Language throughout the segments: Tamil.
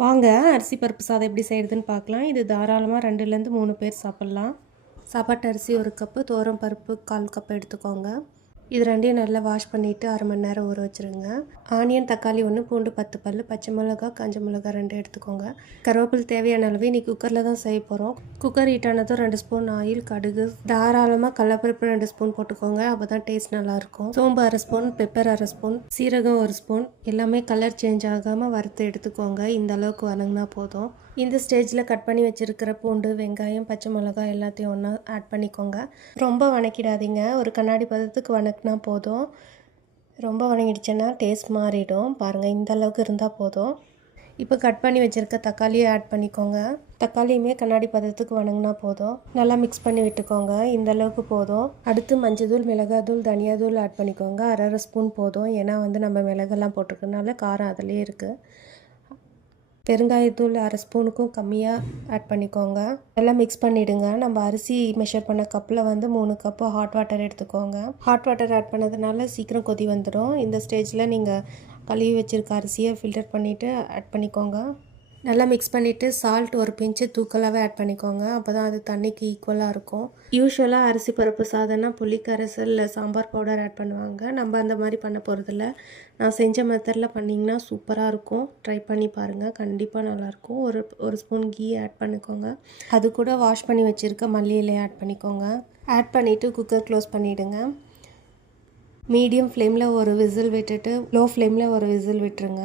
வாங்க அரிசி பருப்பு சாதம் எப்படி செய்கிறதுன்னு பார்க்கலாம். இது தாராளமாக 2லேருந்து 3 பேர் சாப்பிட்லாம். சாப்பாட்டு அரிசி 1 கப்பு, துவரம் பருப்பு 1/4 கப் எடுத்துக்கோங்க. இது ரெண்டையும் நல்லா வாஷ் பண்ணிவிட்டு 1/2 மணி நேரம் ஊற வச்சுருங்க. ஆனியன், தக்காளி 1, பூண்டு 10 பல், பச்சை மிளகா, காஞ்ச மிளகா 2 எடுத்துக்கோங்க. கருவேப்பிலை தேவையான அளவு. இன்றைக்கி குக்கரில் தான் செய்ய போகிறோம். குக்கர் ஹீட் ஆனதும் 2 ஸ்பூன் ஆயில், கடுகு, தாராளமாக கடலப்பருப்பு 2 ஸ்பூன் போட்டுக்கோங்க. அப்போ தான் டேஸ்ட் நல்லாயிருக்கும். சோம்பு 1/2 ஸ்பூன், பெப்பர் 1/2 ஸ்பூன், சீரகம் 1 ஸ்பூன். எல்லாமே கலர் சேஞ்ச் ஆகாமல் வறுத்து எடுத்துக்கோங்க. இந்த அளவுக்கு வதங்கினா போதும். இந்த ஸ்டேஜில் கட் பண்ணி வச்சுருக்கிற பூண்டு, வெங்காயம், பச்சை மிளகாய் எல்லாத்தையும் ஒன்றா ஆட் பண்ணிக்கோங்க. ரொம்ப வணக்கிடாதீங்க, ஒரு கண்ணாடி பதத்துக்கு வணக்கினா போதும். ரொம்ப வணங்கிடுச்சுன்னா டேஸ்ட் மாறிடும். பாருங்கள், இந்த அளவுக்கு இருந்தால் போதும். இப்போ கட் பண்ணி வச்சுருக்க தக்காளியை ஆட் பண்ணிக்கோங்க. தக்காளியுமே கண்ணாடி பதத்துக்கு வணங்கினா போதும். நல்லா மிக்ஸ் பண்ணி விட்டுக்கோங்க. இந்த அளவுக்கு போதும். அடுத்து மஞ்சள், மிளகாய்த்தூள், தனியாத்தூள் ஆட் பண்ணிக்கோங்க. 1/2 ஸ்பூன் போதும். ஏன்னா நம்ம மிளகெல்லாம் போட்டிருக்கனால காரம் அதிலே இருக்குது. பெருங்காயத்தூள் 1/2 ஸ்பூனுக்கும் கம்மியாக ஆட் பண்ணிக்கோங்க. நல்லா மிக்ஸ் பண்ணிவிடுங்க. நம்ம அரிசி மெஷர் பண்ண கப்பில் 3 கப்பு ஹாட் வாட்டர் எடுத்துக்கோங்க. ஹாட் வாட்டர் ஆட் பண்ணதுனால சீக்கிரம் கொதி வந்துடும். இந்த ஸ்டேஜில் நீங்கள் கழுவி வச்சுருக்க அரிசியை ஃபில்டர் பண்ணிவிட்டு ஆட் பண்ணிக்கோங்க. நல்லா மிக்ஸ் பண்ணிவிட்டு சால்ட் 1 பிஞ்சு தூக்கலாகவே ஆட் பண்ணிக்கோங்க. அப்போ தான் அது தண்ணிக்கு ஈக்குவலாக இருக்கும். யூஸ்வலாக அரிசி பருப்பு சாதம்னா புளிக்கரைசல் இல்லை சாம்பார் பவுடர் ஆட் பண்ணுவாங்க. நம்ம அந்த மாதிரி பண்ண போகிறதில்ல. நான் செஞ்ச மெத்தடில் பண்ணிங்கன்னா சூப்பராக இருக்கும். ட்ரை பண்ணி பாருங்கள், கண்டிப்பாக நல்லாயிருக்கும். ஒரு ஸ்பூன் கீ ஆட் பண்ணிக்கோங்க. அது கூட வாஷ் பண்ணி வச்சுருக்க மல்லி இலையை ஆட் பண்ணிக்கோங்க. ஆட் பண்ணிவிட்டு குக்கர் க்ளோஸ் பண்ணிவிடுங்க. மீடியம் ஃப்ளேமில் ஒரு விசில் விட்டுட்டு லோ ஃப்ளேமில் ஒரு விசில் விட்டுருங்க.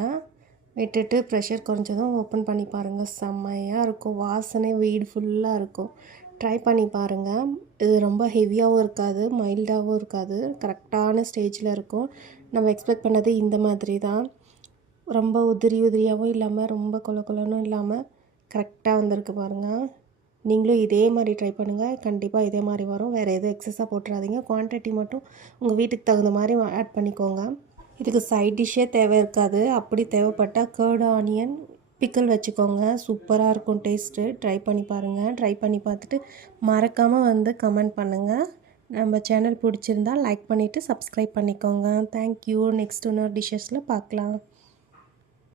விட்டுட்டு ப்ரெஷர் குறைஞ்சதும் ஓப்பன் பண்ணி பாருங்கள். செம்மையாக இருக்கும். வாசனை வீடு ஃபுல்லாக இருக்கும். ட்ரை பண்ணி பாருங்கள். இது ரொம்ப ஹெவியாகவும் இருக்காது, மைல்டாகவும் இருக்காது. கரெக்டான ஸ்டேஜில் இருக்கும். நம்ம எக்ஸ்பெக்ட் பண்ணது இந்த மாதிரி தான். ரொம்ப உதிரியாகவும் இல்லாமல் ரொம்ப கொலன்னு இல்லாமல் கரெக்டாக வந்திருக்கு பாருங்கள். நீங்களும் இதே மாதிரி ட்ரை பண்ணுங்கள். கண்டிப்பாக இதே மாதிரி வரும். வேறு எதுவும் எக்ஸஸாக போட்டுறாதீங்க. குவான்டிட்டி மட்டும் உங்கள் வீட்டுக்கு தகுந்த மாதிரி ஆட் பண்ணிக்கோங்க. இதுக்கு சைட் டிஷ்ஷே தேவை இருக்காது. அப்படி தேவைப்பட்டால் கர்டு ஆனியன் பிக்கல் வச்சுக்கோங்க. சூப்பராக இருக்கும் டேஸ்ட்டு. ட்ரை பண்ணி பாருங்கள். ட்ரை பண்ணி பார்த்துட்டு மறக்காமல் கமெண்ட் பண்ணுங்கள். நம்ம சேனல் பிடிச்சிருந்தால் லைக் பண்ணிவிட்டு சப்ஸ்கிரைப் பண்ணிக்கோங்க. தேங்க்யூ. நெக்ஸ்ட் இன்னொரு டிஷ்ஷஸில் பார்க்கலாம்.